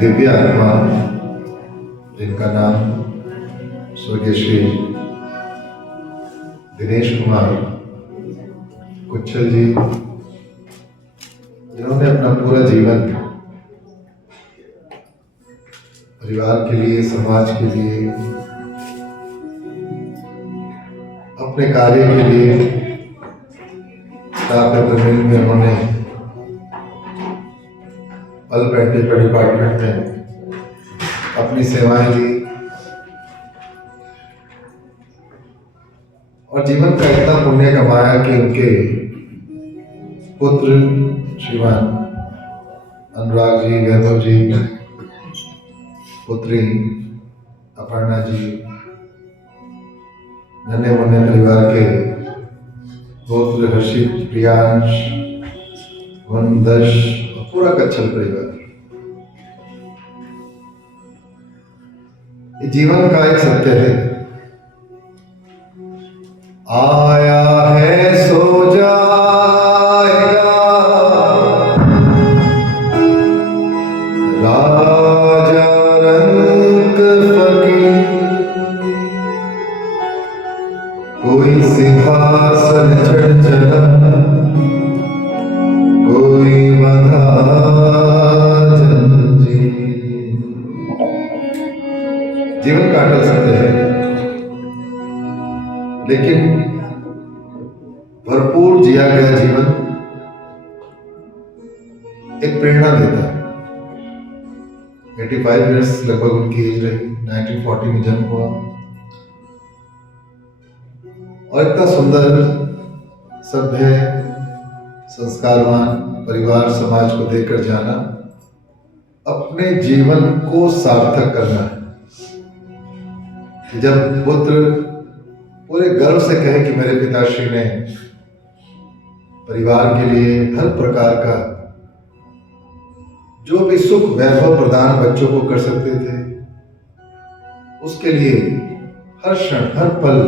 दिव्य आत्मा जिनका नाम स्वर्गीय श्री दिनेश कुमार कुच्छल जी, जिन्होंने अपना पूरा जीवन परिवार के लिए, समाज के लिए, अपने कार्य के लिए स्टाफ पेपर मिल में उन्होंने पल्प एंड पेपर डिपार्टमेंट में अपनी सेवाएं दी और जीवन का इतना पुण्य कमाया कि उनके पुत्र श्रीमान अनुराग जी, वैभव जी, पुत्री अपर्णा जी, नन्हे मुन्ने परिवार के पुत्र हर्षित, प्रियांश, वनदश और पूरा कच्छल परिवार, ये जीवन का एक सत्य है। आया है सो जाएगा, राजा रंग फकीर, कोई सिंहासन चढ़ चला, कोई बंधा जंजीर। जीवन का अटल सत्य है, लेकिन भरपूर जिया गया जीवन एक प्रेरणा देता है। 85 इयर्स लगभग उनकी एज रही, 1940 में जन्म हुआ और इतना सुंदर, सभ्य, संस्कारवान परिवार समाज को देकर जाना, अपने जीवन को सार्थक करना है। जब पुत्र पूरे गर्व से कहे कि मेरे पिताश्री ने परिवार के लिए हर प्रकार का जो भी सुख वैभव प्रदान बच्चों को कर सकते थे, उसके लिए हर क्षण हर पल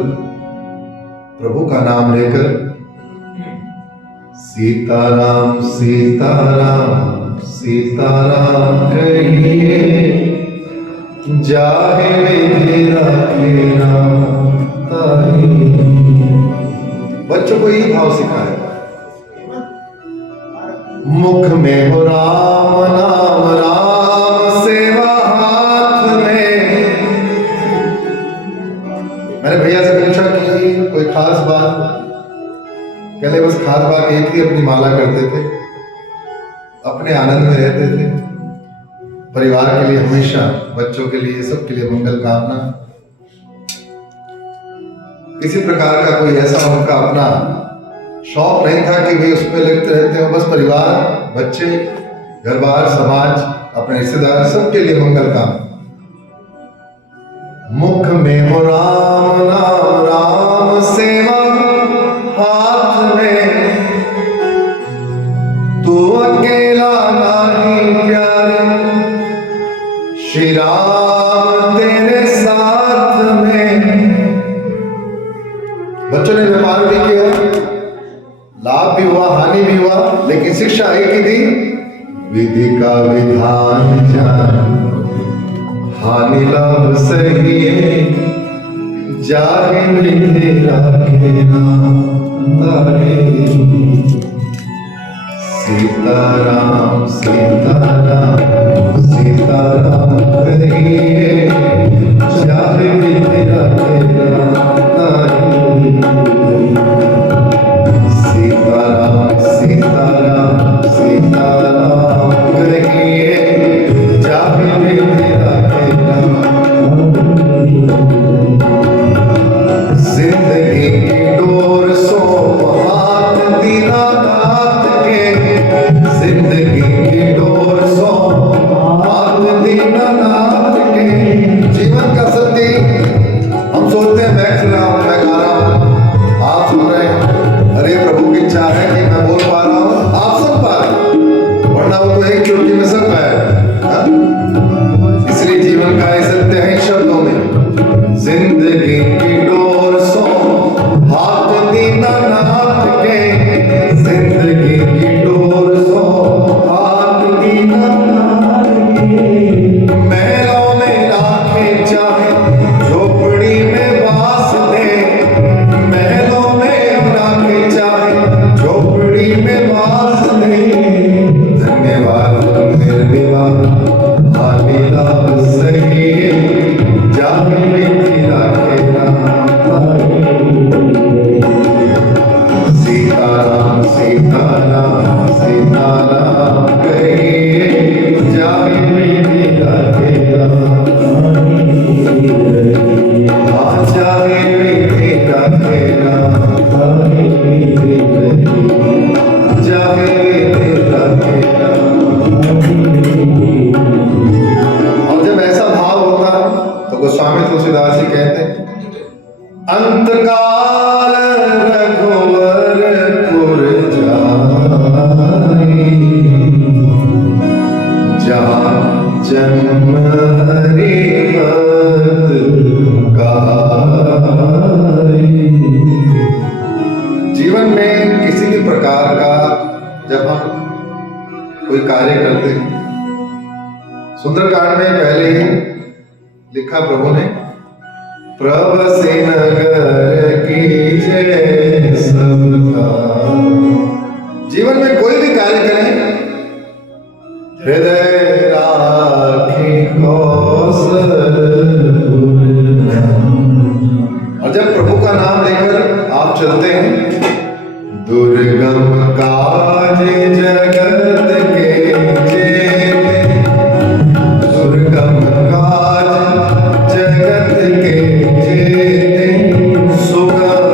प्रभु का नाम लेकर सीताराम सीताराम सीताराम कहिए, जाहे विधि राखे राम ताहि। बच्चों को यही भाव सिखाया। मुख में हो राम नाम, राम सेवा हाथ में। मैंने भैया से पूछा कि कोई खास बात, पहले बस खास बात एक ही, अपनी माला करते थे, अपने आनंद में रहते थे, परिवार के लिए हमेशा, बच्चों के लिए, सबके लिए मंगल कामना। किसी प्रकार का कोई ऐसा उनका अपना शौक नहीं था कि भाई उसमें लगते रहते हो, बस परिवार, बच्चे, घर बार, समाज, अपने रिश्तेदार, सबके लिए मंगल काम। मुख में हो राम नाम, राम सेवा हाथ में, तू अकेला नहीं प्यारे, श्री राम तेरे साथ में। बच्चों ने व्यापार भी किया, लाभ भी हुआ, हानि भी हुआ, लेकिन शिक्षा एक ही थी, विधि का विधान जान, हानि लाभ सही है, जाहे विधि राखे राम ताहि। सीताराम सीताराम सीताराम कहिए, जाहे विधि राखे राम ताहि। सीताराम सीताराम सीताराम कहिए, जाहे विधि राखे राम। जिंदगी की डोर सो हाथ दीनानाथ के, जिंदगी की डोर सो हाथ दीनानाथ के। जीवन का सत्य जाहे तेरा तेरा। और जब ऐसा भाव होता है तो गोस्वामी तुलसीदास जी कहते हैं, अंतकाल रघुवरपुर जाए, जहाँ जन्म हरि भक्त गाए। जीवन में किसी भी प्रकार का जब हम कोई कार्य करते हैं, सुंदरकांड में पहले ही लिखा प्रभु ने, प्रभ से नगर की जय सबका। जीवन में कोई भी कार्य करें, हृदय राखी कौशलपुर। और जब प्रभु का नाम लेकर आप चलते हैं, दुर्गम काज जगत के जेते, दुर्गम काज जगत के जेते, सुगम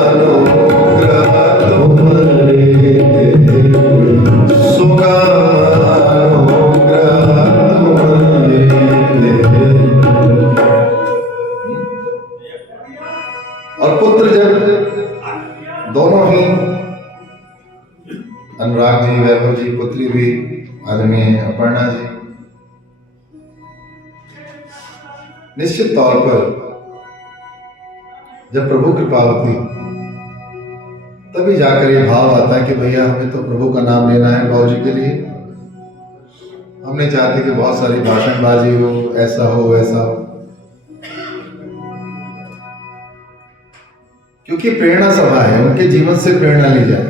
अनुग्रह तुम्हारे, सुगम अनुग्रह तुम्हारे। और पुत्र जब दोनों ही, अनुराग जी, वैभव जी, पुत्री भी आदरणीय अपर्णा जी, निश्चित तौर पर जब प्रभु कृपा होती तभी जाकर ये भाव आता है कि भैया हमें तो प्रभु का नाम लेना है बाबू जी के लिए। हम नहीं चाहते कि बहुत सारी भाषणबाजी हो, ऐसा हो वैसा हो, क्योंकि प्रेरणा सभा है, उनके जीवन से प्रेरणा ली जाए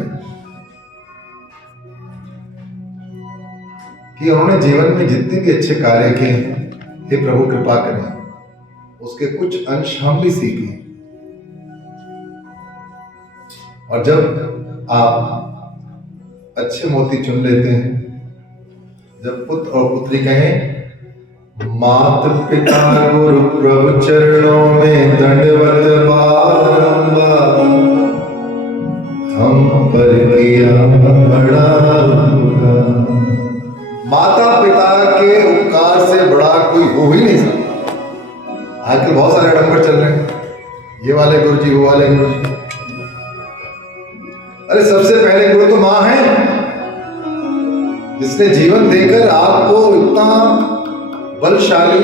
कि उन्होंने जीवन में जितने भी अच्छे कार्य किए हैं, हे प्रभु कृपा करें, उसके कुछ अंश हम भी सीखें। और जब आप अच्छे मोती चुन लेते हैं, जब पुत्र और पुत्री कहें, माता पिता गुरु प्रभु चरणों में दंडवत बारंबार, हम पर किया बड़ा उपकार। माता पिता के उपकार से बड़ा कोई हो ही नहीं सकता। आजकल बहुत सारे आडंबर चल रहे हैं, ये वाले गुरु जी, वो वाले गुरु जी। अरे सबसे पहले गुरु तो माँ है, जिसने जीवन देकर आपको इतना बलशाली।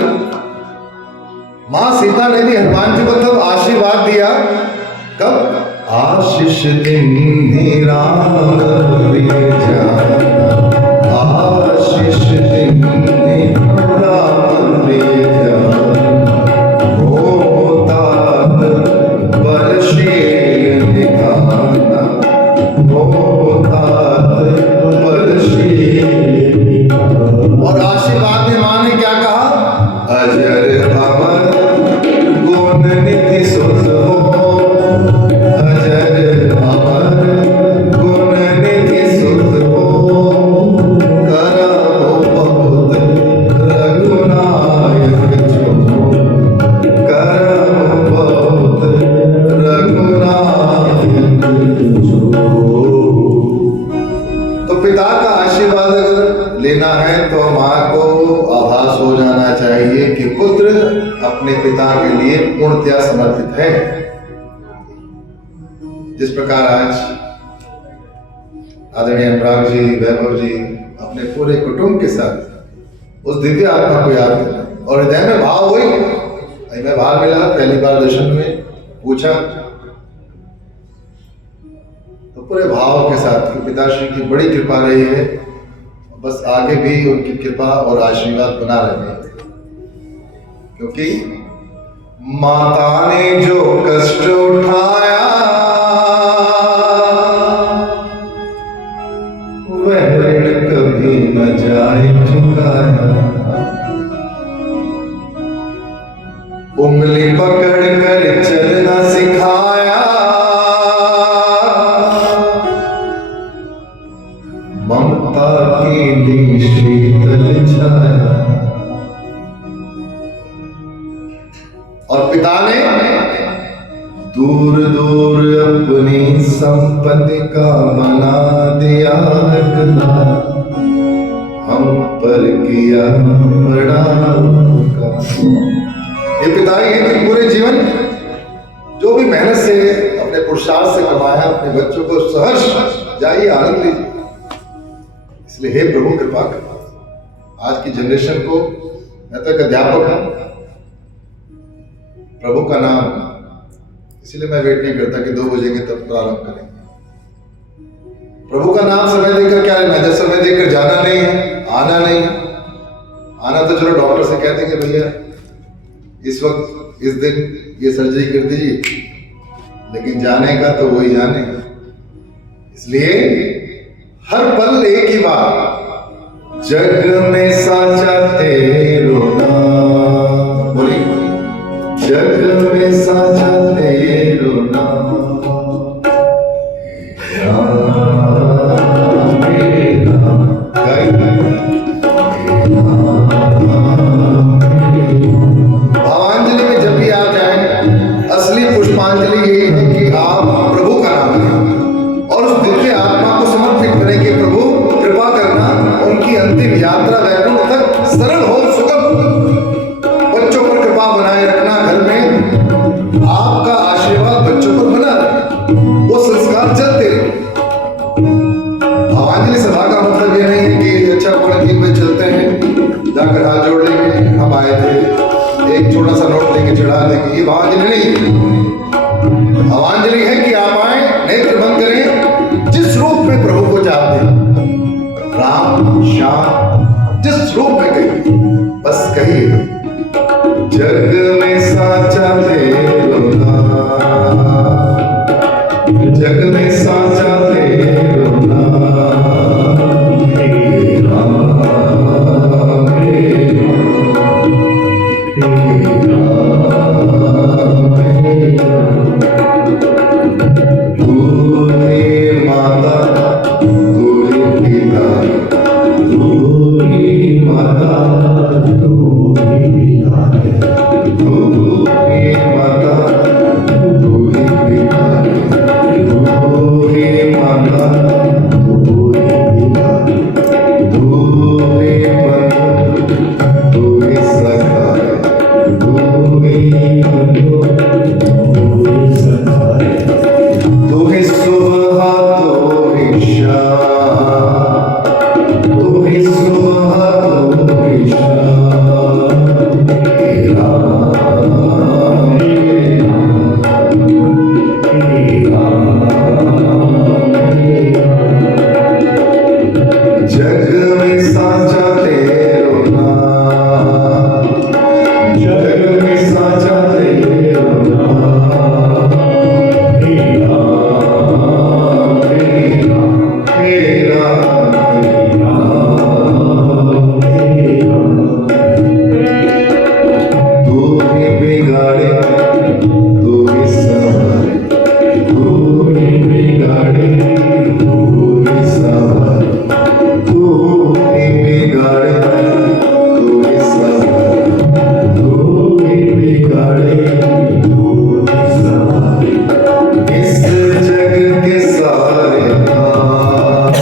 माँ सीता ने भी हनुमान जी को तब आशीर्वाद दिया, कब? आशीष दीन्ही राम प्रिय जान, आशीष दीन्ही राम प्रिय जान, होता बलशील निधाना, होता बलशील। और आशीर्वाद में माँ ने क्या कहा? अजर अमर गुण निधि सुध हो, अजर अमर गुण निधि सुध हो, करहु बहुत रघुनायक जो, करहु बहुत रघुनायक जो। तो पिता का आशीर्वाद अगर लेना है तो माँ को आभास हो जाना चाहिए कि पुत्र अपने पिता के लिए पूर्णतया समर्पित है। जिस प्रकार आज आदरणीय अनुराग जी, वैभव जी अपने पूरे कुटुंब के साथ उस दिव्य आत्मा को याद कर रहे हैं, और हृदय में भाव हुई, हमें भाव मिला। पहली बार दर्शन में पूछा तो पूरे भाव के साथ कि पिताश्री की बड़ी कृपा रही है, बस आगे भी उनकी कृपा और आशीर्वाद बना रहे, क्योंकि माता ने जो कष्ट उठाया वह ऋण कभी न जाए चुकाया। उंगली पकड़ कर चलना सिखाया, ममता की दी शीतल छाया। और पिता ने दूध दूर दूर अपनी संपत्ति का बना दिया हकदार, हम पर किया बड़ा उपकार। ये पिता ही है कि पूरे जीवन जो भी मेहनत से अपने पुरुषार्थ से कमाया, अपने बच्चों को सहर्ष जाइए आनंद लीजिए। इसलिए हे प्रभु कृपा कर, आज की जनरेशन को, मैं तो एक अध्यापक हूं, प्रभु का नाम, इसलिए मैं वेट नहीं करता कि 2 बजेंगे तब प्रारंभ करेंगे। प्रभु का नाम समय देकर क्या लेना, जब समय देकर जाना नहीं है, आना नहीं है। आना तो चलो डॉक्टर से कहते हैं कि भैया इस वक्त इस दिन ये सर्जरी कर दीजिए, लेकिन जाने का तो वही जाने। इसलिए हर पल एक ही बात, जग में साचा तेरो नाम, बोलिए जग में साचा तेरो नाम, भावांजलि में जब भी आप जाएं, असली पुष्पांजलि यही है कि आप प्रभु का नाम लें और उस दिव्य आत्मा को समर्पित करें कि प्रभु कृपा करना, उनकी अंतिम यात्रा वैकुंठ तक सरल हो, सुगम। बच्चों पर कृपा बनाए रखना, घर में आपका आशीर्वाद बच्चों पर बना रहे, वो संस्कार चलते रहे। भावांजलि सभा का मतलब ये नहीं है कि अच्छा बोले 3 बजे चलते हैं, जाकर हाथ जोड़ लेंगे, हम आए थे, एक छोटा सा नोट लेके चढ़ा देंगे, ये भावांजलि नहीं। भावांजलि है कि आप आए, नेत्र बंद करें, जिस रूप में प्रभु को चाहते हैं, राम श्याम, जिस रूप में कहिए, बस कहिए जग में साचा तेरो नाम, जग में साचा तेरो नाम, हे राम हे राम, हे राम हे राम। तू ही माता, तू ही पिता, तू ही माता, तू ही पिता, तू ही माता, तू ही पिता, तू ही माता, तू ही पिता, तू ही बंधु, तू ही सखा, तू ही बंधु, तू ही सखा, तू ही सुबह, तू ही शाम, तू ही सुबह, तू ही शाम, हे राम हे राम, हे राम हे राम। जग में साचा तेरो नाम, जग में साचा तेरो नाम, हे राम हे राम, हे राम हे राम। तू ही बिगाड़े, तू ही संवारे, तू ही बिगाड़े, तू ही संवारे, तू ही बिगाड़े, तू ही संवारे, तू ही बिगाड़े, तू ही संवारे। इस जग के सारे काम,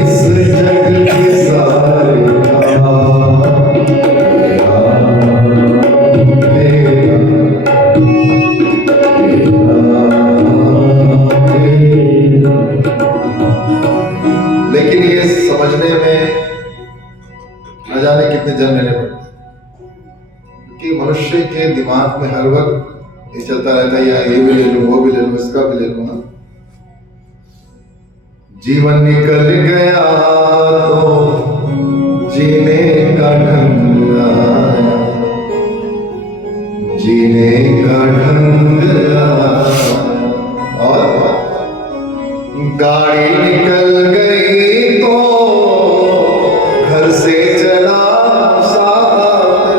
इस जग के सारे काम, हे राम हे राम, हे राम हे राम। लेकिन ये समझने में न जाने कितने जन्म लेने पड़ते हैं, क्योंकि मनुष्य के दिमाग में हर वक्त ये चलता रहता है, यार ये भी ले लूं, वो भी ले लूं, इसका भी ले लूं ना। जीवन निकल गया तो जीने का ढंग आया, जीने का ढंग आया, और गाड़ी निकल गई तो घर से चला साथ।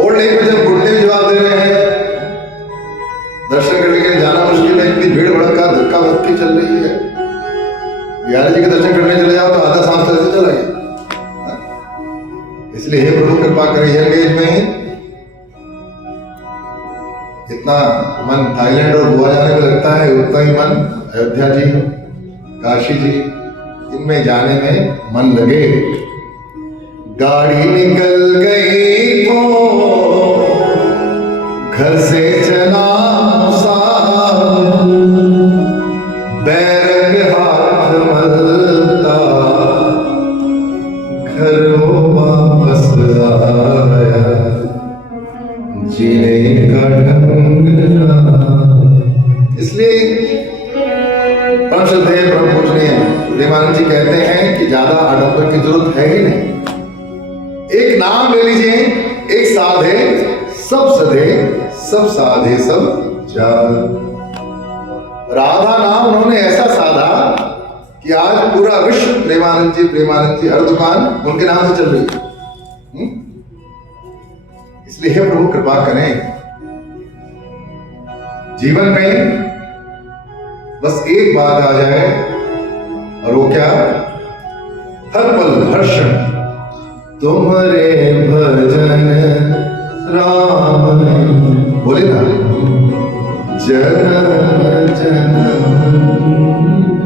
ओल्ड एज में जब बुढ़े जवाब दे रहे हैं, दर्शन करने के लिए जाना मुश्किल है, इतनी भीड़ भड़का धक्का धक्की चल रही है, बिहारी जी के दर्शन करने चले जाओ तो आधा सांस कैसे चला गया। इसलिए हे प्रभु कृपा करें, यंग एज में ही जितना मन थाईलैंड और गोवा जाने में लगता है उतना ही मन अयोध्या जी, काशी जी इनमें जाने में मन लगे। गाड़ी निकल गई तो घर से चला बैरक हाथ मलता घर वापस आया जीने का ढंग। इसलिए परम श्रद्धेय परम पूजनीय प्रेमानंद जी कहते हैं कि ज्यादा आडंबर की जरूरत है ही नहीं। एक नाम ले लीजिए, एक साधे सब सधे, सब साधे सब जाग। राधा नाम उन्होंने ऐसा साधा कि आज पूरा विश्व प्रेमानंद जी हर दुकान उनके नाम से चल रही है। इसलिए हे प्रभु कृपा करें, जीवन में बस एक बात आ जाए और वो क्या, हर पल हर क्षण तुम्हारे भजन राम। बोले ना, जन्म जन्म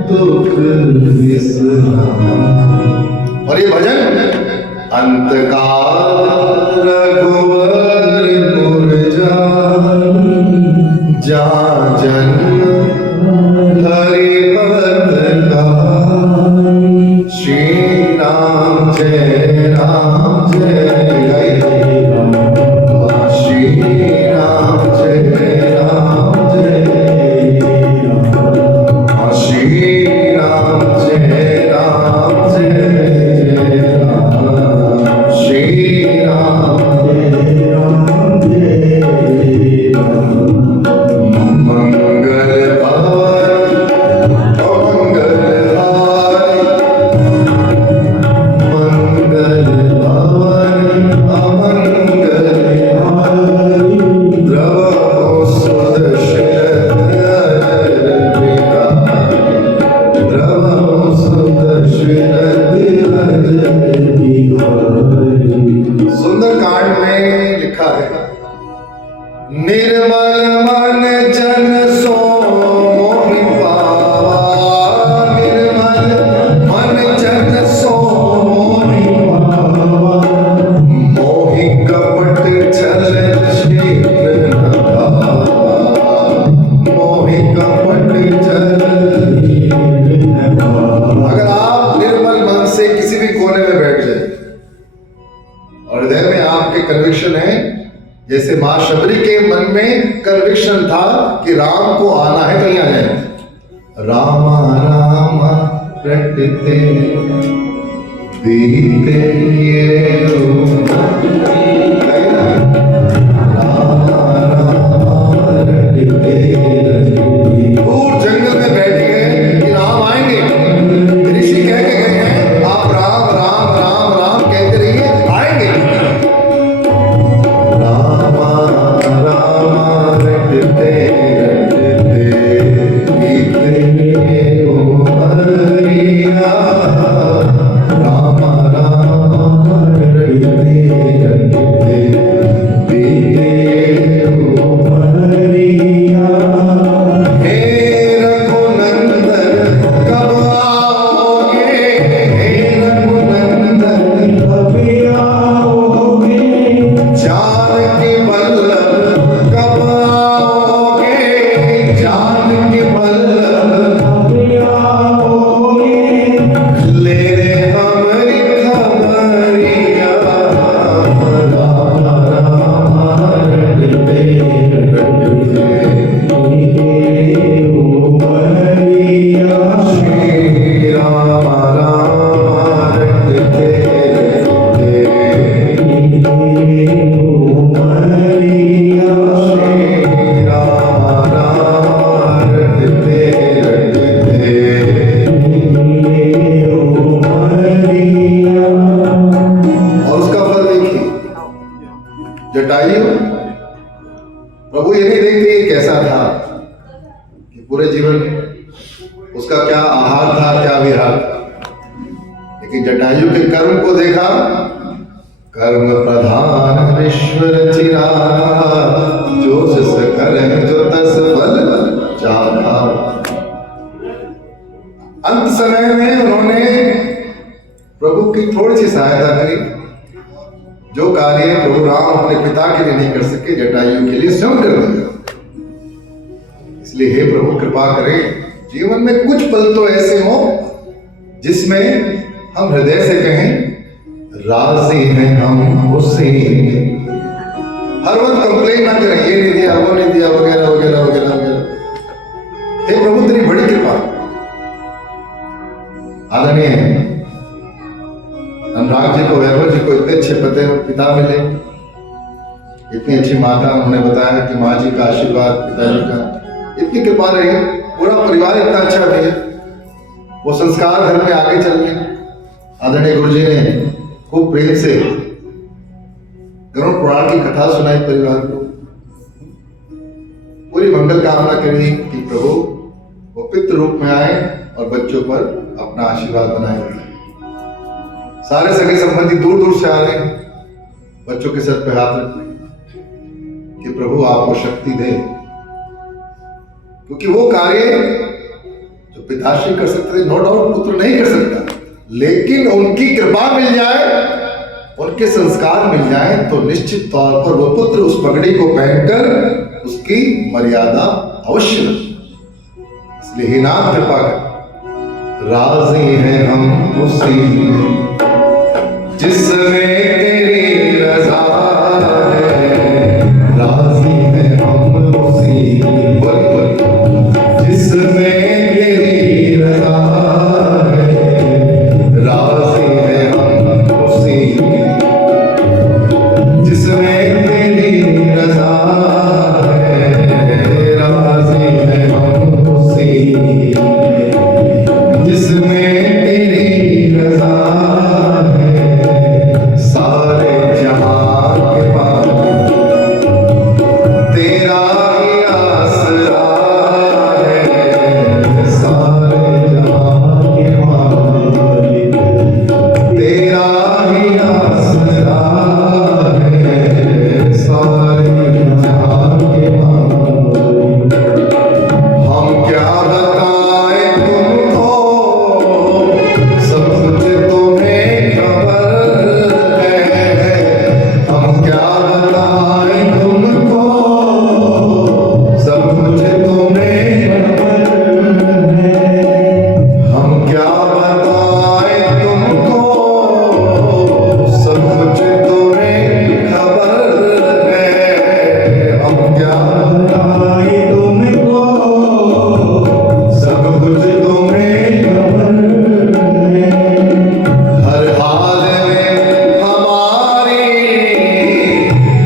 दुख विश्राम। और ये भजन अंतकाल रघुवरपुर जहाँ जन्म हरि भक्त का। श्री राम जय राम जय राम, श्री राम जय राम जय राम, श्री राम जय राम जय राम, श्री राम जय राम जय राम। मंगल भवन मंगल हाय, मंगल भवन अमंगल हाय। द्रवो सुदर्शन द्रवो सुदर्शन। सुंदरकांड में लिखा है, निर्मल मन जन सो मोहि पावा। निर्मल मन जन सो मोहि पावा, मोहि कपट छल छीन न पावा। मोहि कपट छल छीन न पावा। अगर आप निर्मल मन से किसी भी कोने में बैठ जाए और हृदय में आपके कन्विक्शन है, जैसे मां शबरी के मन में कन्विक्शन था कि राम को आना है, तो यहाँ जाए। रामा रामा रटते बीते ये रामा रामा रटते। दूर जंगल में बैठ गए कि राम आएंगे, ऋषि कह के गए हैं आप राम राम राम राम कहते रहिए, आएंगे। रामा रामा रटते रटते बीते उमरिया। रामा रामा रटते रटते बीते उमरिया। हे रघुनंदन कब आओगे, हे रघुनंदन कब आओगे। जानकी वल्लभ कब आओगे, जानकी वल्लभ कब आओगे। ले रे हमारी खबरिया। राम राम रटते रटते उमरिया। श्री राम राम रटते रटते उमरिया। श्री राम राम रटते रटते उमरिया। और उसका फल देखिए, जटायु प्रभु ये नहीं देखते ये कैसा था, कि पूरे जीवन उसका क्या आहार था क्या विहार था, लेकिन जटायु के कर्म को देखा। कर्म प्रधान विश्व रचिनाथा, जो जस करहि जो तस फल चाखा। अंत समय में उन्होंने प्रभु की थोड़ी सी सहायता करी। जो कार्य प्रभु राम अपने पिता के लिए नहीं कर सके, जटायु के लिए स्वयं कर दिया। इसलिए हे प्रभु कृपा करें, जीवन में कुछ पल तो ऐसे हो जिसमें हम हृदय से कहें राजी हैं हम उसी। हर वक्त कंप्लेन ना करें, ये नहीं दिया, वो नहीं दिया, वगैरह वगैरह वगैरह वगैरह। हे प्रभु तेरी बड़ी कृपा। आदरणीय अनुराग जी को, वैभव जी को इतने अच्छे पिता मिले, इतनी अच्छी माता। उन्होंने बताया कि माँ जी का आशीर्वाद, पिताजी का इतनी कृपा रही, पूरा परिवार इतना अच्छा भी है। वो संस्कार घर में आगे चल गए। आदरणीय गुरु जी ने खूब प्रेम से गरुड़ पुराण की कथा सुनाई परिवार को। पूरी मंगल कामना करी कि प्रभु वो पितृ रूप में आए और बच्चों पर अपना आशीर्वाद बनाए रखें। सारे सगे संबंधी दूर दूर से आ रहे हैं, बच्चों के सर पे हाथ रखने कि प्रभु आपको शक्ति दे, क्योंकि वो कार्य जो पिताश्री कर सकते थे, नो डाउट पुत्र नहीं कर सकता, लेकिन उनकी कृपा मिल जाए, उनके संस्कार मिल जाए तो निश्चित तौर पर वो पुत्र उस पगड़ी को पहनकर उसकी मर्यादा अवश्य रखे। इसलिए हे नाथ कृपा कर, राजी हैं हम उसी जिसमें तेरी रजा है। राजी हैं हम उसी, बोल बोल, जिसमें तेरी रजा है। राजी हैं हम उसी जिसमें तेरी रजा है। राजी हैं हम उसी जिसमें तेरी रजा है। सारे जहां के मालिक तेरा ही आसरा है। सारे जहां के मालिक तेरा ही आसरा है। सारे जहां के मालिक हम क्या बताएं तुमको, सब कुछ तुम्हें खबर है। हम क्या बताएं तुमको, सब कुछ तुम्हें खबर है। हम क्या बताएं तुमको, सब कुछ तुम्हें खबर है। हम क्या बताएं तुमको, सब कुछ तुम्हें खबर है। हर हाल में हमारी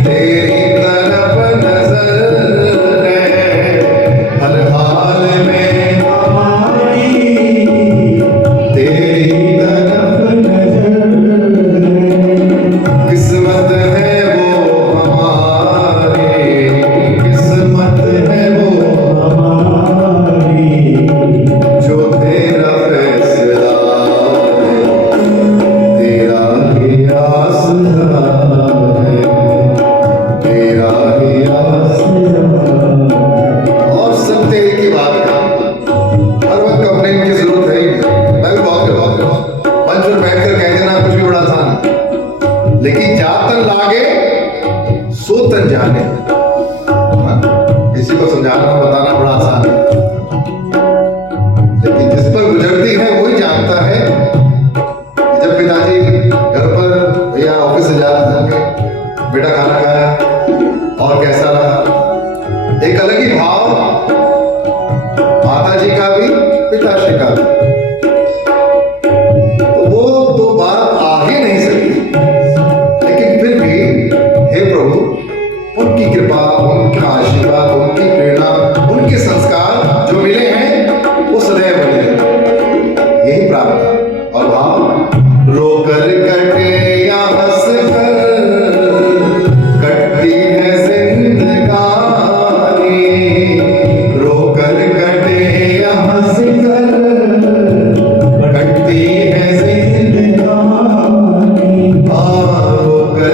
तेरी तरफ नजर है। हर हाल में हमारी तेरी तरफ नजर है। किस्मत है वो हमारी, किस्मत है वो हमारी, जो तेरा फैसला है। तेरा ही आसरा है। तेरा ही आसरा है। और सब तेरे की बात है। हर वक्त कंप्लेन की जरूरत है ही नहीं। मैं भी बहुत मंच पर बैठकर कह देना कुछ भी बड़ा आसान है, लेकिन जातन लागे सोतन जाने। हाँ? किसी को समझाना बताना बड़ा आसान है, लेकिन जिस पर गुजरती है वही जानता है कि जब पिताजी घर पर, भैया ऑफिस से जा रहे होंगे, बेटा खाना खाया और कैसा रहा, एक अलग ही भाव माता जी का भी, पिताश्री का भी। तो वो दो बात आ ही नहीं सकती, लेकिन फिर भी हे प्रभु उनकी कृपा, उनका आशीर्वाद, उनकी प्रेरणा, उनके संस्कार जो मिले हैं वो सदैव बने रहे, यही प्रार्थना। और भाव रोकर कटे या हंस कर कटती है जिंदगानी। रोकर कटे या हंस कर कटती है जिंदगानी। रोकर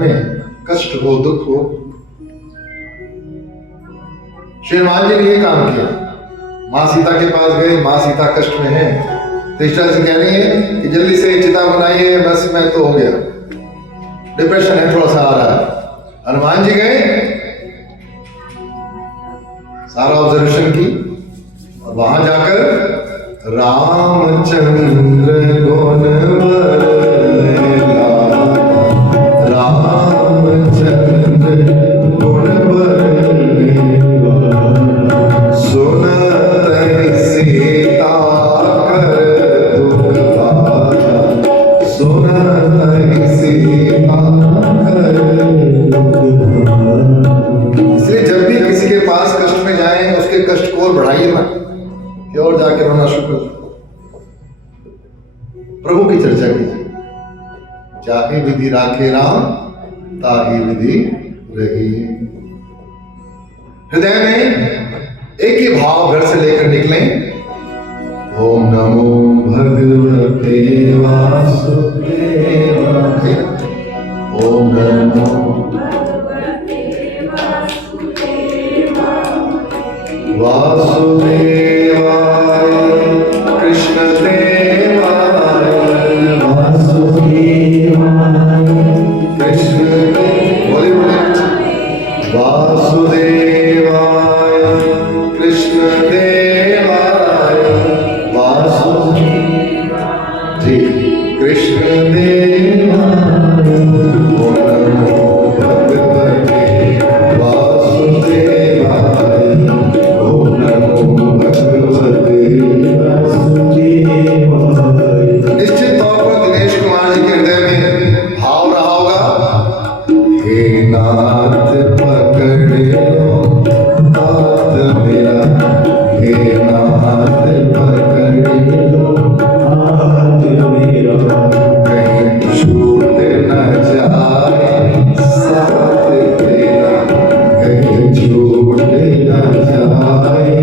में कष्ट हो, दुख हो। श्री हनुमान जी ने ये काम किया, माँ सीता के पास गए, माँ सीता कष्ट में है, तो इस तरह से कह रही है कि जल्दी से चिता बनाइए, बस मैं तो हो गया, डिप्रेशन है, थोड़ा सा आ रहा है। हनुमान जी गए, सारा ऑब्जर्वेशन की, और वहां जाकर रामचंद्र गुण बरला, रामचंद्र गुण बरला, सुनत सीता कर दुख भाजा, सुनत सीता कर दुख भाजा। इसलिए जब भी किसी के पास कष्ट में जाएं, उसके कष्ट को और बढ़ाइए मत, कि और जाके रोना शुरू कर दो। प्रभु की चर्चा कीजिए, जाहि विधि राखे राम, ताहि विधि रही। हृदय में एक ही भाव घर से लेकर निकले, ओम नमो भगवते वासुदेवाय, ओम नमो वासुदेवाय, कृष्ण देवाय वासुदेवाय, कृष्ण बोले वासुदेवाय, कृष्ण देवाय वासुदेवाय, जी कृष्ण देवाय, ओम नमो भगवते वासुदेवाय, ओम नमो भगवते वासुदेवाय। निश्चित तौर पर दिनेश कुमार जी के हृदय में भाव रहा होगा, हे नाथ पकड़ लो हाथ मेरा, हे नाथ पकड़ लो हाथ मेरा, कहीं छूट न जाए साथ तेरा, कहीं छूट न जाए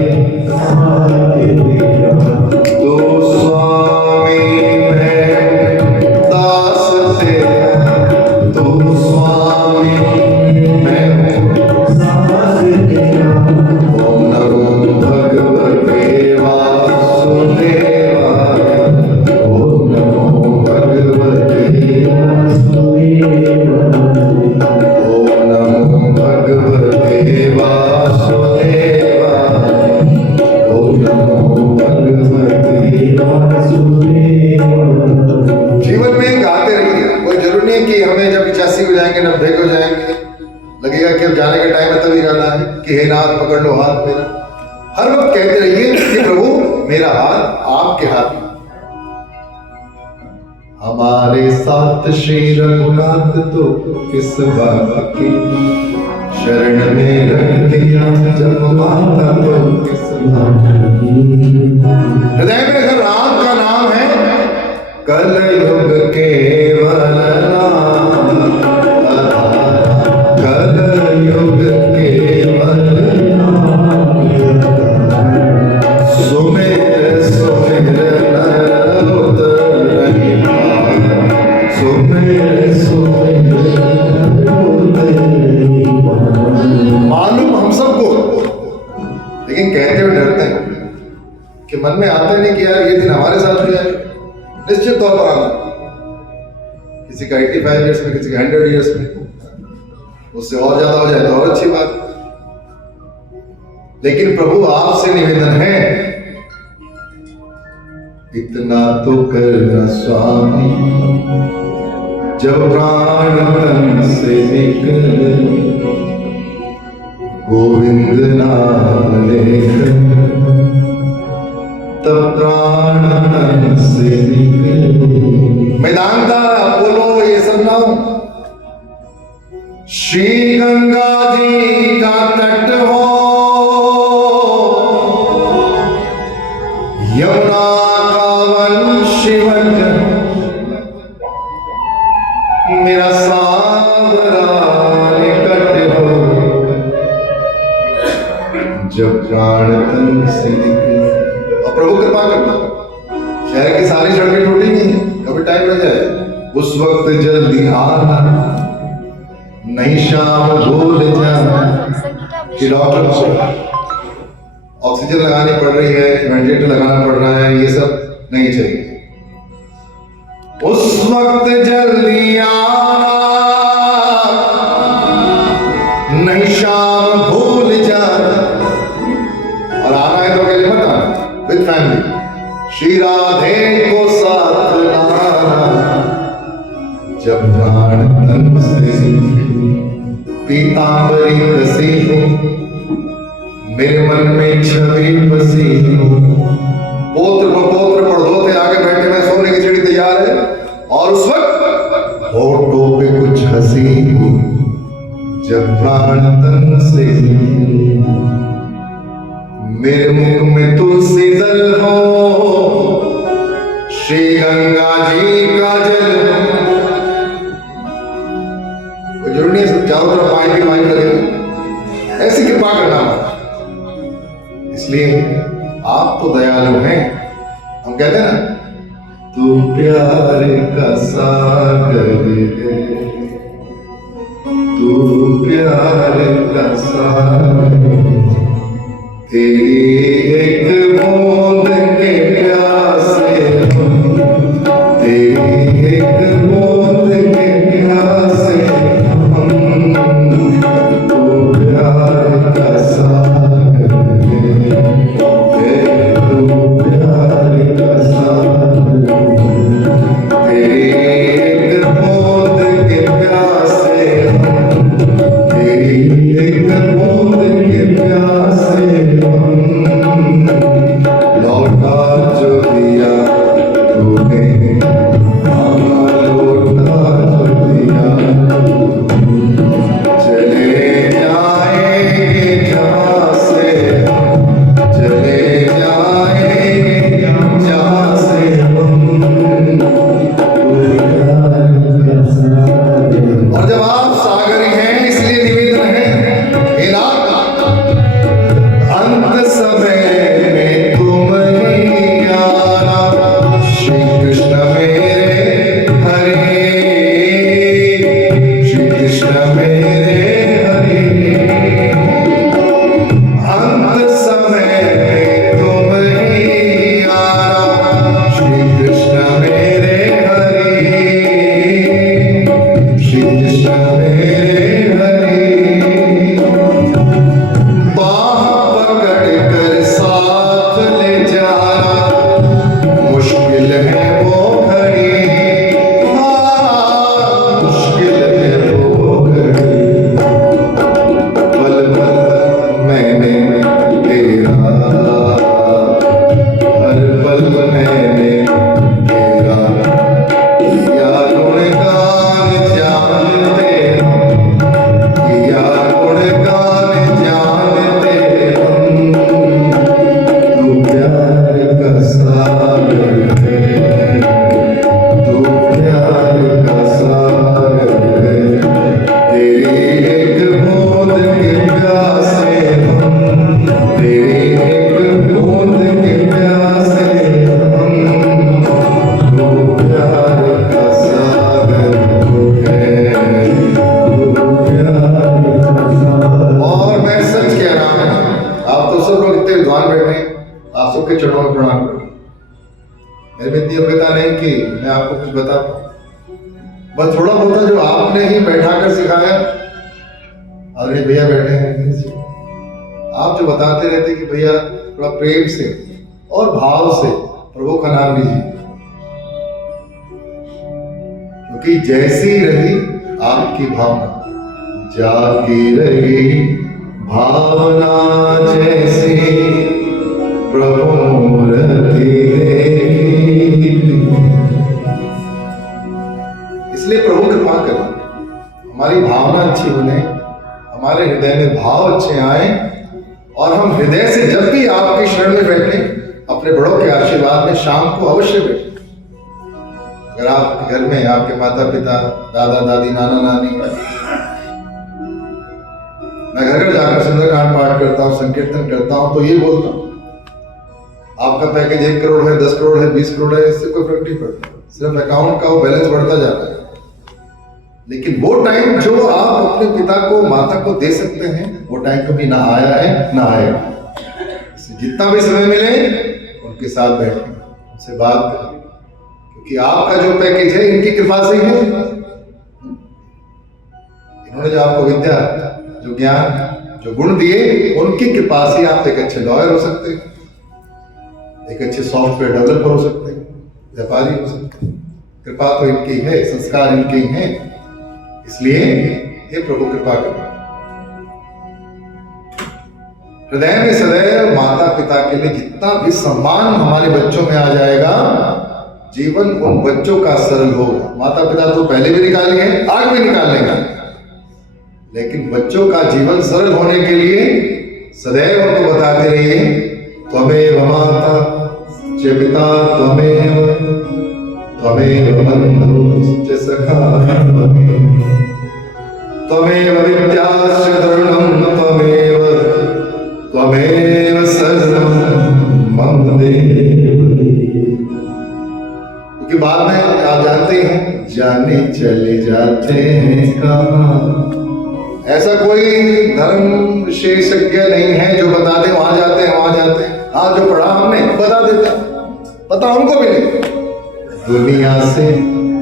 साथ तेरा। तो स्वामी मैं दास तेरा, तो स्वामी मैं दास तेरा, ओम नमो भगवते वासुदेवाय, ओम नमो भगवते वासुदेवाय, ओम नमो भगवते वासुदेवाय, ओम नमो भगवते वासुदेवाय। जीवन में गाते रहिए, कोई जरूरी नहीं कि हमें जब 85 हो जाएंगे, 90 हो जाएंगे, लगेगा कि अब जाने का टाइम है तभी गाना है कि हे नाथ पकड़ लो हाथ मेरा। हर वक्त कहते रहिए कि प्रभु मेरा हाथ आपके हाथ में। हमारे साथ श्री रघुनाथ तो किस बात की, शरण में रख दिया जब माता तो किस बात की। हृदय में अगर राम का नाम है, कलयुग केवल नाम आधार, कलयुग केवल नाम आधार, सुमिर सुमिर नर उतरहि पार, सुमिर सुमिर नर उतरहि पार। मालूम हम सबको, लेकिन कहते हुए डरते हैं कि मन में आते नहीं कि यार ये दिन हमारे साथ भी आए। निश्चित तौर पर आना, किसी का 85 ईयर्स में, किसी का 100 ईयर्स में, उससे और ज्यादा हो जाए तो और अच्छी बात। लेकिन प्रभु आपसे निवेदन है, इतना तो करना स्वामी, जब प्राण तन से निकले, गोविंद नाम लेकर, तब प्राण तन से निकले। मैदानता अपोलो ये सब ना हो, श्री गंगा जी का तट हो, यमुना का वन शिवन, मेरा सावरा निकट हो, जब प्राण तन से निकले। और प्रभु कृपा करना, शहर की सारी सड़कें टूटी नहीं है, कभी टाइम लग जाए, उस वक्त जल्दी आना, नहीं शाम भूल जाना कि डॉक्टर को ऑक्सीजन लगानी पड़ रही है, वेंटिलेटर लगाना पड़ रहा है, ये सब नहीं चाहिए। उस वक्त जल्दी आना, नहीं शाम भूल जाना, और आना है तो अकेले मत आना, विद फैमिली। श्री राधे को साथ लाना, जब प्राण तन से पीतांबरी कसी हो, मेरे मन में छवि बसी हो। पोत्र बपोत्र पड़ोते आगे बैठे में सोने की चिड़ी तैयार है, और उस वक्त होठों पे कुछ हंसी हो, जब प्राण तन से मेरे मुख में तुलसी दल हो, श्री गंगा जी का जल। जरूरी नहीं है चारों तरफ पानी भी पानी लगे, ऐसी कृपा करना। इसलिए आप तो दयालु हैं। हम कहते हैं ना, तू प्यार का सागर है, तू प्यार का सागर, तेरी एक बूंद के प्यासे, तेरी एक बूंद के प्यासे हम, तू प्यार का सागर है, तू प्यार का सागर, तेरी एक बूंद के प्यासे हम, तेरी एक बूंद के प्यासे हम, लौटा जो दिया तूने, लौटा जो दिया, चले जाएंगे जहाँ से, चले जाएंगे जहाँ से हम। और जब आप सागरी हैं, इसलिए निवेदन है, हे नाथ, अंत समय में तुम ही आना, श्री कृष्ण मेरे हरे, श्री कृष्ण मेरे हरे। अंत समय में तुम ही आना, श्री कृष्ण मेरे हरे, श्री कृष्ण मेरे हरे। बाह पकड़ कर साथ ले जाना, मुश्किल है वो घड़ी, हाँ, मुश्किल है वो घड़ी। पल पल मैंने तेरा, हर पल मैंने तेरा किया गुणगान जानते हम, किया गुणगान जानते हम। तू प्यार का सागर है, तू प्यार का सागर है, तेरी एक बूंद के प्यासे हम, तेरी एक बूंद के प्यासे हम, तू प्यार का सागर है, तू प्यार का सागर। और मैं सच कह रहा हूं, आप तो सब लोग इतने विद्वान बैठे हैं, आप सबके चरणों में प्रणाम करो। मेरी में इतनी योग्यता नहीं कि मैं आपको कुछ बता पाऊं, बस थोड़ा बहुत जो आपने ही बैठा कर सिखाया। आदरणीय भैया बैठे हैं, आप जो बताते रहते कि भैया थोड़ा प्रेम से और भाव से प्रभु का नाम लीजिए, क्योंकि जैसी रही आपकी भावना, जागी रही भावना जैसी, प्रभु मूर्ति देखी। इसलिए प्रभु कृपा करें, हमारी भावना अच्छी बने, हमारे हृदय में भाव अच्छे आए, और हम हृदय से जब भी आपके शरण में बैठे, अपने बड़ों के आशीर्वाद में शाम को अवश्य बैठे। अगर आपके घर में आपके माता पिता, दादा दादी, नाना नानी, मैं घर घर जाकर सुंदरकांड पाठ करता हूँ, संकीर्तन करता हूँ, तो ये बोलता हूँ, आपका पैकेज 1 करोड़ है, 10 करोड़ है, 20 करोड़ है, इससे कोई फर्क नहीं पड़ता। सिर्फ अकाउंट का वो बैलेंस बढ़ता जा रहा है। लेकिन वो टाइम जो आप अपने पिता को माता को दे सकते हैं वो टाइम कभी ना आया है ना आएगा। जितना भी समय मिले उनके साथ बैठें, उनसे बात करें, क्योंकि आपका जो पैकेज है इनकी कृपा से ही है। इन्होंने जो आपको विद्या, जो ज्ञान, जो गुण दिए, उनकी कृपा से आप एक अच्छे लॉयर हो सकते हैं, एक अच्छे सॉफ्टवेयर डेवलपर हो सकते हैं, व्यापारी हो सकते हैं। कृपा तो इनकी है, संस्कार इनके ही हैं, इसलिए हे प्रभु कृपा करो। हृदय में सदैव माता पिता के लिए जितना भी सम्मान हमारे बच्चों में आ जाएगा, जीवन उन बच्चों का सरल होगा। माता पिता तो पहले भी निकाले हैं, आगे भी निकालेंगे, लेकिन बच्चों का जीवन सरल होने के लिए सदैव उनको बताते रहिए, त्वमेव माता च पिता त्वमेव, त्वमेव बन्धुश्च सखा त्वमेव विद्याश्च धर्मं त्वमेव, त्वमेव सर्वं मम देव। क्योंकि बाद में आप जानते हैं, जाने चले जाते हैं कहाँ। ऐसा कोई धर्म विशेषज्ञ नहीं है जो बता दे वहां जाते हैं वहां जाते हैं। हाँ, जो पढ़ा हमने बता देते हैं, पता उनको भी नहीं। दुनिया से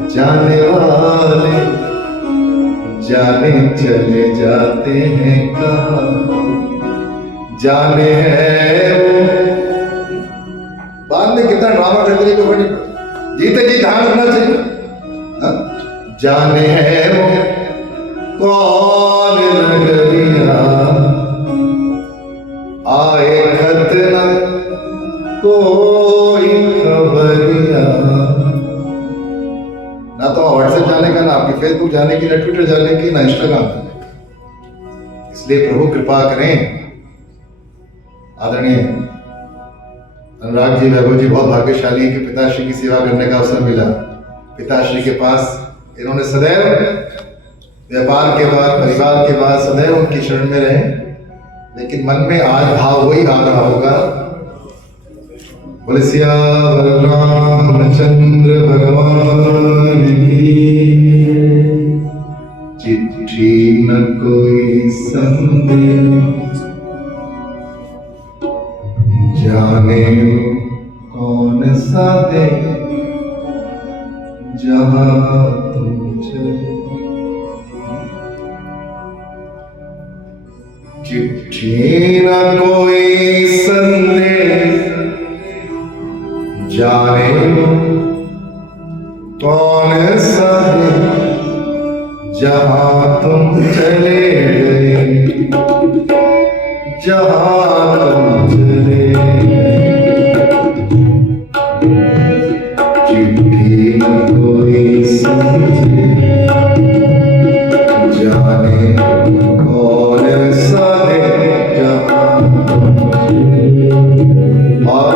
जाने वाले जाने चले जाते हैं कहाँ, जाने हैं वो। बाद में कितना ड्रामा करते हैं, कोई जीते जी ध्यान रखना चाहिए। जाने है वो कौन नगरिया, आए खत न कोई खबरिया। ना तो व्हाट्सएप जाने का, ना आपकी फेसबुक जाने की, ना ट्विटर जाने की, ना इंस्टाग्राम जाने की। इसलिए प्रभु कृपा करें। आदरणीय अनुराग जी, वैभव जी बहुत भाग्यशाली है कि पिताश्री की सेवा करने का अवसर मिला। पिताश्री के पास इन्होंने सदैव व्यापार के बाद, परिवार के बाद सदैव उनकी शरण में रहे, लेकिन मन में आज भाव वही आ रहा होगा, बोले सियावर रामचंद्र भगवान की। चिट्ठी न कोई संदेश, जाने कौन सा दे जहां तुम चले। चिट्ठी न कोई संदेश, जाने कौन सा दे जहां तुम चले गए, जहां तुम चले गए। चिट्ठी न कोई संदेश, जाने कौन सा दे जहां तुम चले गए। और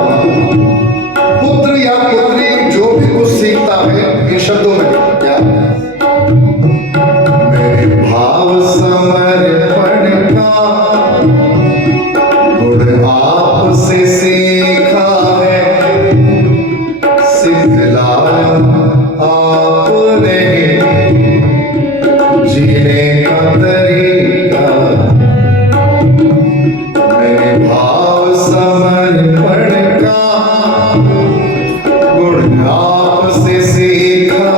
पुत्र या पुत्री जो भी कुछ सीखता है इन शब्दों में क्या, मेरे भाव समर्पण का गुण आपसे सीखा है, सिखलाया आपने जीने का तरीका। मेरे भाव समर्पण का गुण आपसे सीखा,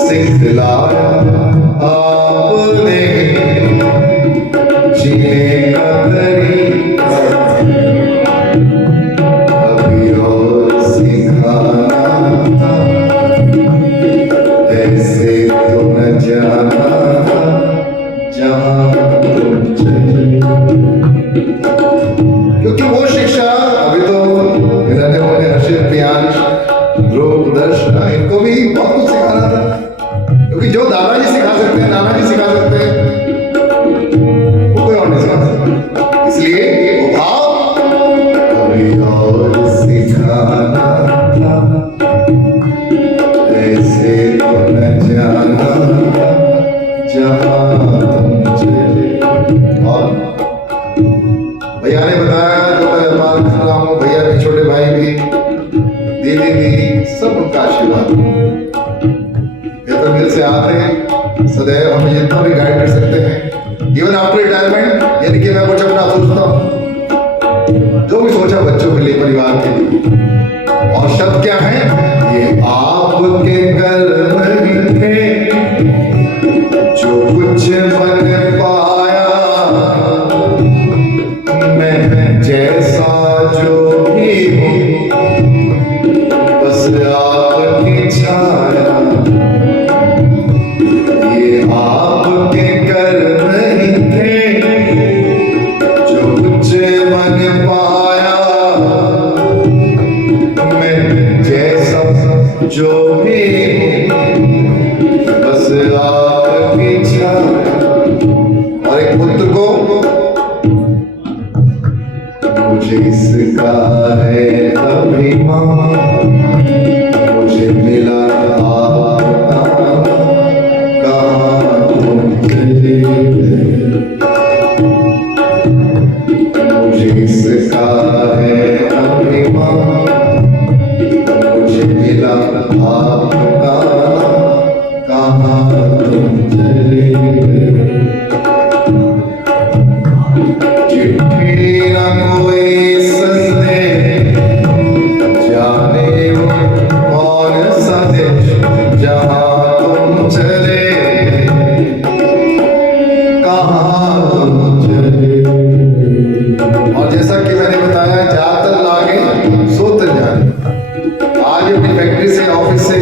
सिखलाया आपने जीने का तरीका। अभी और सिखाना था, ऐसे तो न जाना जहां तुम चले। क्योंकि वो शिक्षा अभी तो मैंने उन्हें हर्षित, प्रियांश, ध्रुव, दर्श, इनको भी बहुत कुछ सिखाना था। क्योंकि जो दादाजी सिखा सकते हैं, नाना जी सिखा सकते हैं, वो कोई और नहीं सिखा सकता। इसलिए वो भाव अभी और सिखाना था, ऐसे तो न जाना जहां तुम चले। और भैया ने बताया, जो मैं व्यापार कर रहा हूँ, भैया के छोटे भाई भी, दीदी भी, सब उनका आशीर्वाद। सदैव हमें जितना भी गाइड कर सकते हैं, इवन आफ्टर रिटायरमेंट, यानी कि मैं कुछ अपना सोचता हूँ, जो भी सोचा बच्चों के लिए, परिवार के लिए, और शब्द क्या है, ये आपके कर्म ही थे जो कुछ बन पाया, मैं जैसा जो भी हूँ बस आपकी छाया, ये आपके कर्म ही थे जो कुछ बन पाया, मैं जैसा जो भी हूँ बस आपकी छाया। और एक पुत्र को, मुझे इसका है अभिमान, मुझे मिला आपका, कहाँ तुम चले गए, मुझे इसका है अभिमान, मुझे मिला आपका, कहाँ तुम चले गए। चिट्ठी न कोई संदेश, जाने वो कौन सा देश, जहाँ तुम चले, कहाँ तुम चले। और जैसा कि मैंने बताया, जातर लागे सोतर जाने। आज अपनी फैक्ट्री से, ऑफिस से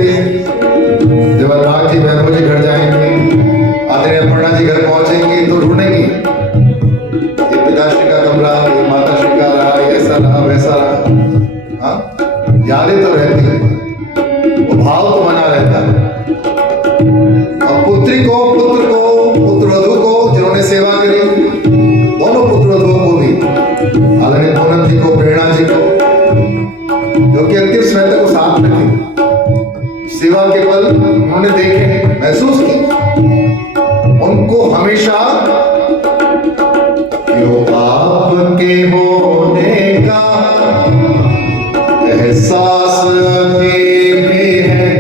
जब अनुराग जी बहनों जी घर जाएंगे, आदरणीय अपर्णा जी घर पहुंचेंगे तो ढूंढेंगे ये पिताश्री का कमरा, ये माताश्री का रहा, ऐसा रहा वैसा रहा। हाँ, यादें तो रहती है, वो भाव तो बना रहता है। और पुत्र पुत्रवधू को जिन्होंने सेवा करी, दोनों पुत्रवधुओं को भी, आदरणीय पूनम जी को, प्रेरणा जी को, जो कि अंतिम समय तक वो साथ में थे, सेवा के पल उन्होंने देखे, महसूस की, उनको हमेशा क्यों आपके होने का एहसास अभी भी है,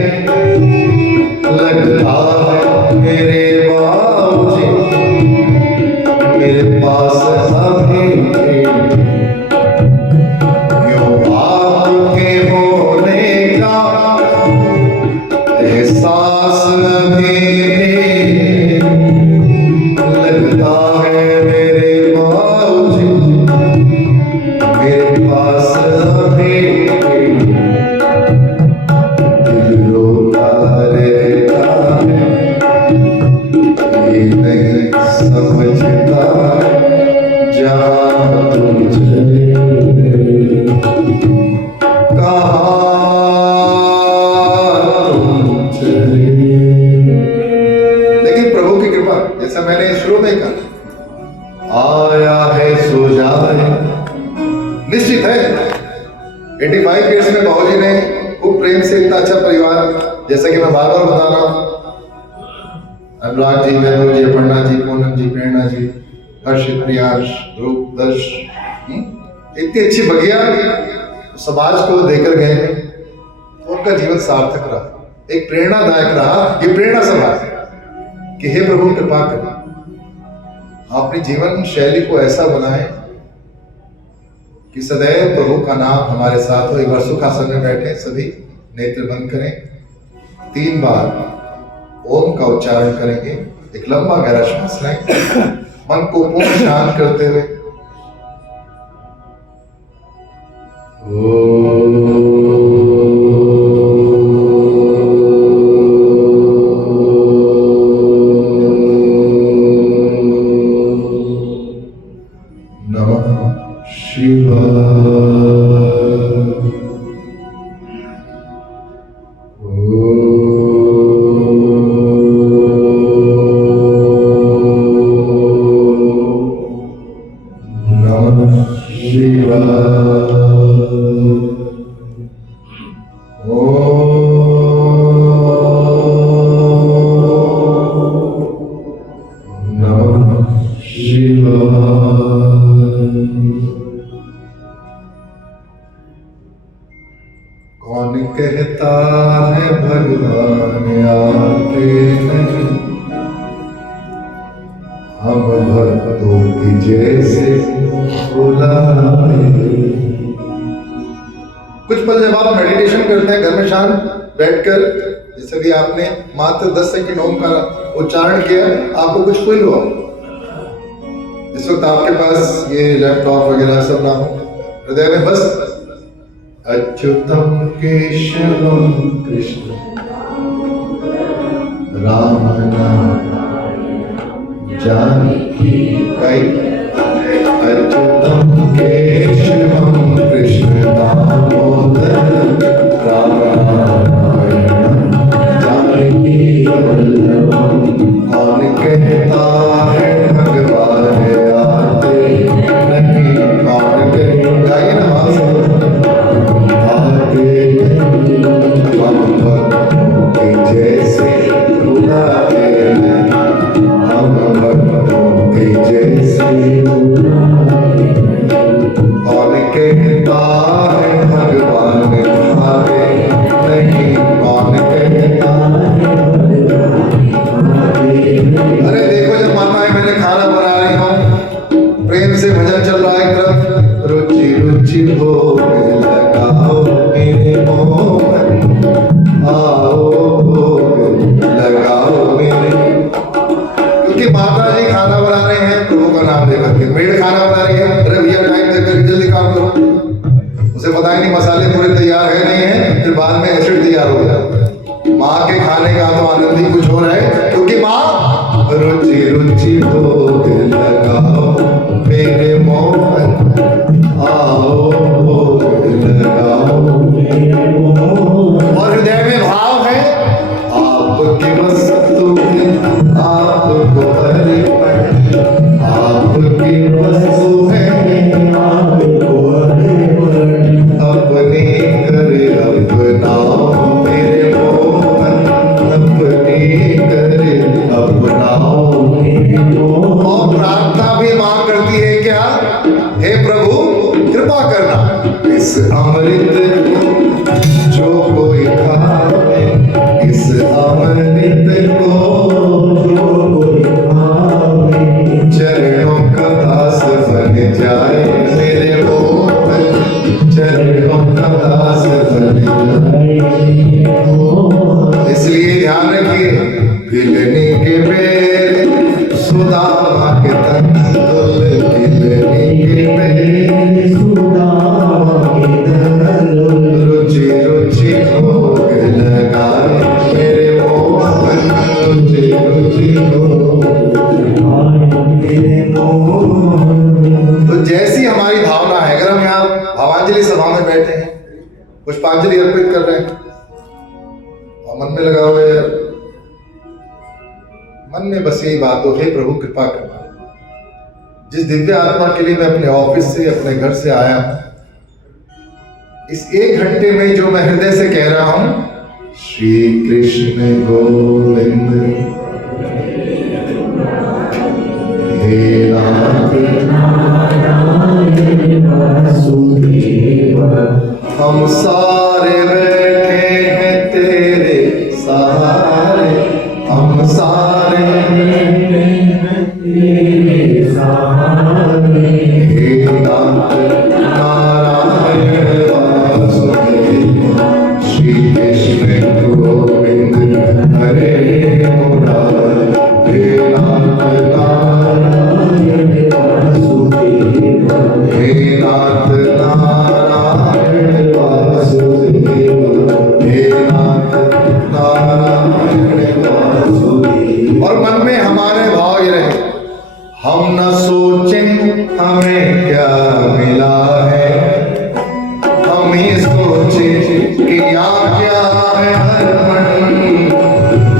लगता है मेरे बाबूजी मेरे पास अभी भी, क्यों आपके होने का एहसास अभी भी, लगता है मेरे बाबूजी मेरे पास अभी भी, दिल रोता रहता है, ये नहीं समझता जहाँ तुम चले गए, कहाँ तुम चले। लेकिन प्रभु की कृपा, जैसा मैंने शुरू में कहा, आया है सो जाए, निश्चित है। 85 ईयर्स में बाबूजी ने खूब प्रेम से इतना अच्छा परिवार, जैसा कि मैं बार बार बता रहा हूँ, अनुराग जी, वैभव जी, अपर्णा जी, पूनम जी, प्रेरणा जी, हर्षित, प्रियांश, ध्रुव, दर्श, इतनी अच्छी बगिया समाज को देकर गए, उनका जीवन सार्थक रहा, एक प्रेरणादायक रहा। ये प्रेरणा सभा है कि हे प्रभु कृपा करें, अपनी जीवन शैली को ऐसा बनाएं कि सदैव प्रभु का नाम हमारे साथ हो। एक बार सुखासन में बैठे, सभी नेत्र बंद करें, 3 बार ओम का उच्चारण करेंगे, एक लंबा गहरा श्वास लें, मन को पूर्ण शांत करते हुए नमः शिवाय। कौन कहता है भगवान आते नहीं, हम भक्तों की जैसे बुलाए। कुछ पल जब आप मेडिटेशन करते हैं घर में शांत बैठकर, जैसे भी आपने मात्र 10 सेकंड ओम का उच्चारण किया, आपको कुछ फील हुआ, इस वक्त आपके पास ये लैपटॉप वगैरह सब ना हो, हृदय में बस अच्युतम केशवम कृष्ण राम जानकी अच्युतम केशवम कृष्ण दामोदर राम जानकी वल्लभम। कौन कहता है भगवान आते नहीं, कौन कहता है जैसे बुलाते हैं, हम भक्तों के जैसे कौन कहता है भगवान आते नहीं, कौन कहता है। अरे देखो जब माताएं मैंने खाना बना रही हूँ, प्रेम से भजन चल रहा है एक तरफ, रुचि रुचि भोग लगाओ मेरे मोहन, आओ भोग लगाओ मेरे। क्योंकि माता जी खाना बना रहे हैं प्रभु का नाम लेकर के, मेड खाना बना रही है, अरे भैया टाइम देकर जल्दी काम करो, उसे पता ही नहीं मसाले पूरे तैयार है नहीं है, फिर बाद में एसिड तैयार हो गया। माँ के खाने का तो आनंद ही कुछ हो रहा है, क्योंकि माँ रुचि रुचि भोग लगाओ मेरे मोहन, आओ भोग लगाओ मेरे मोहन। और हृदय में भाव है आपकी वस्तु है आपको अर्पण, आपकी वस्तु है आपको अर्पण, अपने करे अपनाओ मेरे मोहन, अपने करे अपनाओ मेरे मोहन। और प्रार्थना भी मां करती है क्या, हे प्रभु कृपा करना इस अमृत को जो कोई खाए, इस अमृत को जो कोई खाए, चरणों का दास बन जाए मेरे मोहन, चरणों का दास बन जाए। इसलिए ध्यान रखिए, भिलनी के बेर सुदामा के तंदुल, भिलनी के बेर सुदामा के तंदुल, रुचि रुचि भोग लगाए मेरे मोहन, रुचि रुचि भोग लगाए मेरे मोहन। तो जैसी हमारी भावना है, अगर हम यहाँ भावांजलि सभा में बैठे हैं, पुष्पांजलि अर्पित कर रहे हैं और मन में लगा हुआ है, मन में बस यही बात हो, हे प्रभु कृपा करना, जिस दिव्य आत्मा के लिए मैं अपने ऑफिस से अपने घर से आया हूं, इस 1 घंटे में जो मैं हृदय से कह रहा हूं, श्री कृष्ण गोविंद हे नाथ वासुदेव, हम सारे बैठे हैं तेरे सहारे, हम सारे बैठे हैं तेरे सहारे, हे नाथ नारायण वासुदेव, श्री कृष्ण गोविंद हरे मुरारी, हे नाथ नारायण वासुदेव, हे नाथ नारायण वासुदेव, हे नाथ नारायण वासुदेव। और मन में हमारे भाव ये रहे, हम न सोचें हमें क्या मिला है, हम ही सोचें कि यहाँ क्या है अर्पण,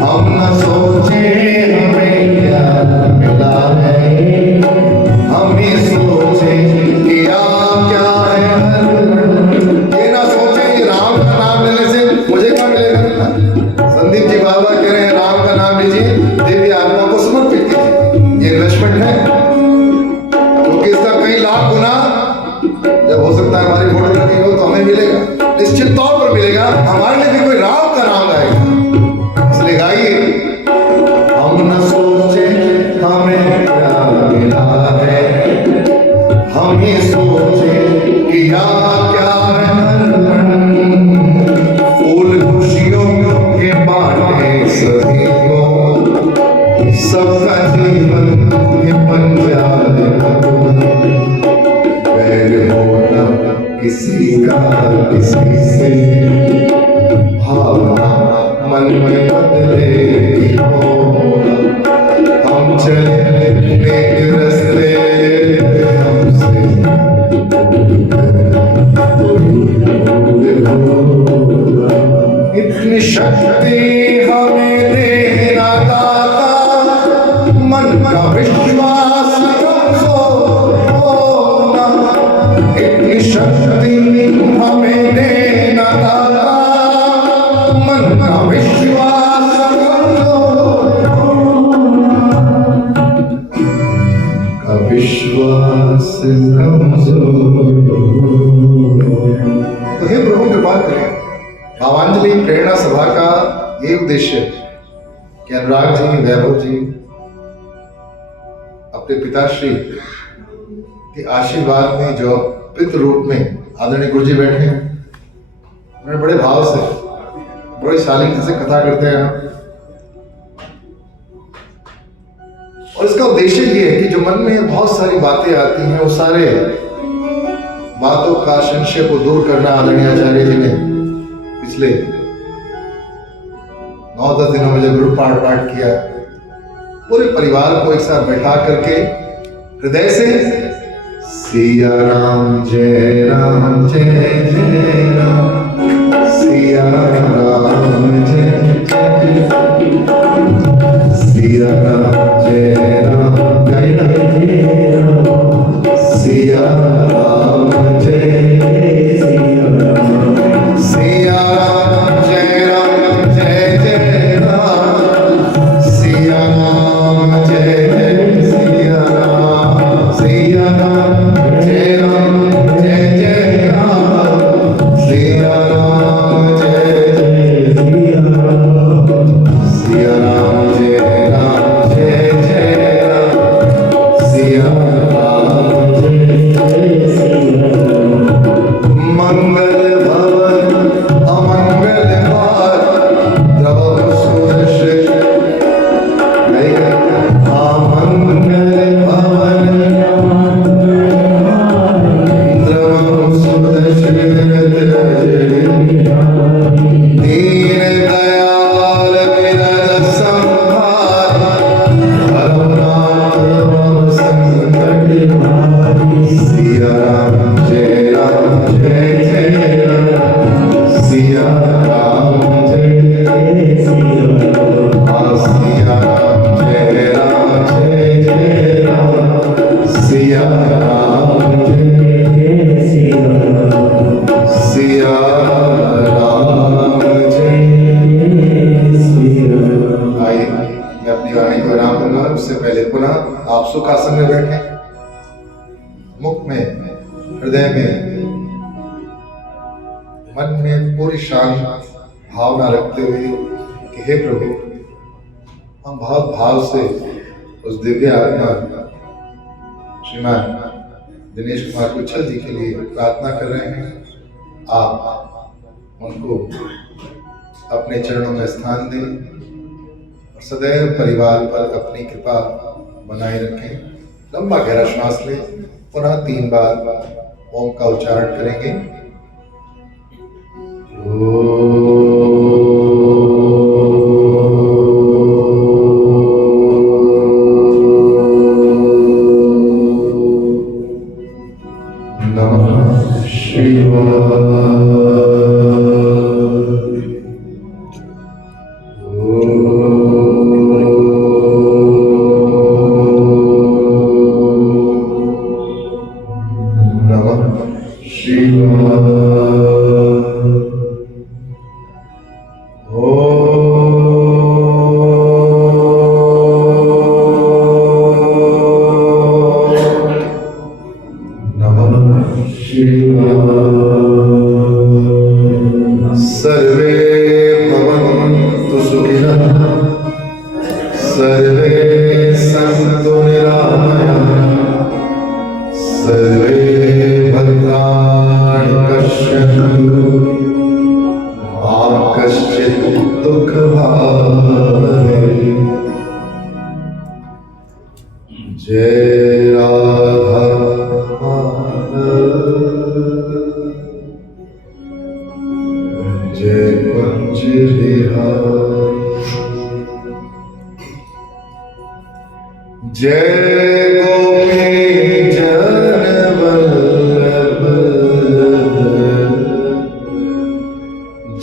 हम न सोचें हमें क्या मिला है, हम ही सोचें कि यहाँ क्या है अर्पण। ये ना सोचें कि राम का नाम लेने से मुझे क्या मिलेगा। संदीप जी बाबा कह रहे हैं राम का नाम लीजिए, देवी आत्मा को समर्पित कीजिए, ये इन्वेस्टमेंट है, क्योंकि इसका कई लाख गुना जब हो सकता है हमारी फोटो लगी हो तो हमें मिलेगा, निश्चित तौर पर मिलेगा, हमारे लिए भी कोई राम का नाम गाएगा। इसलिए गाइए, हम न सोचे हमें क्या किसी का किसी से भावना मन में बदले हम चले नेक रास्ते हमसे इतनी शक्ति हमें देना दाता मन का विश्वास कमजोर होना इतनी शक्ति हमें देना दाता मन का विश्वास कमजोर का विश्वास कमजोर। तो हे प्रभु कृपा करें। भावांजलि प्रेरणा सभा का ये उद्देश्य है कि अनुराग जी वैभव जी अपने पिताश्री के आशीर्वाद में जो पितृ रूप में आदरणीय गुरु जी बैठे हैं उन्होंने बड़े भाव से बड़ी शालीनता से कथा करते हैं और इसका उद्देश्य ये है कि जो मन में बहुत सारी बातें आती हैं वो सारे बातों का संशय को दूर करना आदरणीय आचार्य जी ने पिछले 9-10 दिनों में जब गुरु पाठ किया पूरे परिवार को एक साथ बैठा करके हृदय से सिया राम जय राम जय जय राम सिया राम जय सिया राम जय राम जय राम सिया राम जय सिया राम सिया राम जय राम जय जय राम सिया राम जय जय सिया राम सिया राम जय राम जय जय राम सिया राम जय जय सिया राम जय राम जय जय राम सिया राम जय मंगल भवन अमंगल हार द्रव सुदर्श अमंगल भवन द्रव सुदर्श दीन दयाल विरल संहार भवनाथ संकट हारी सिया राम जय राम जय जय राम सिया राम जय सिया राम जय राम जय जय राम सिया राम जय सिया राम जय आइए मैं अपनी वाणी को विराम दूंगा। उससे पहले पुनः आप सुख आसन में बैठे मुख में हृदय में मन में पूरी शांत भावना रखते हुए कि हे प्रभु हम बहुत भाव से उस दिव्य आत्मा श्रीमान दिनेश कुमार कुच्छल जी के लिए प्रार्थना कर रहे हैं। आप उनको अपने चरणों में स्थान दें और सदैव परिवार पर अपनी कृपा बनाए रखें। लंबा गहरा श्वास लें, पुनः 3 बार ओम का उच्चारण करेंगे। नमः शिवाय। सर्वे भवन्तु सुखिनः सर्वे सन्तु निरामयाः सर्वे भद्राणि पश्यन्तु मा कश्चित् दुःखभाग् भवेत्। जय राधा माधव।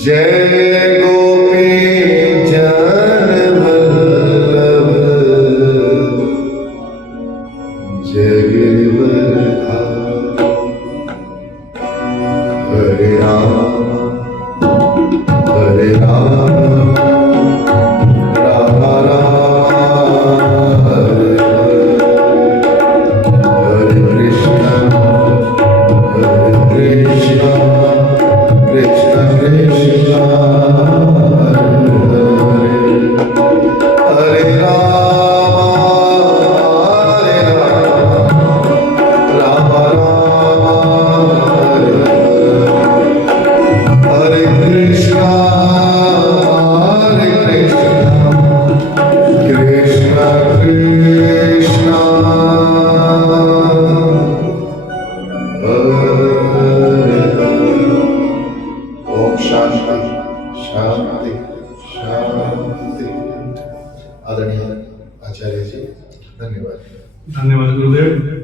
जय गोपी जन वल्लभ जय गिरिवरधारी हरे राम हरे राम राम राम हरे हरे कृष्ण कृष्ण कृष्ण हरे राम राम राम हरे कृष्ण कृष्ण कृष्ण ओम शांति शांति शांति। आदरणीय आचार्य जी धन्यवाद। धन्यवाद गुरुदेव।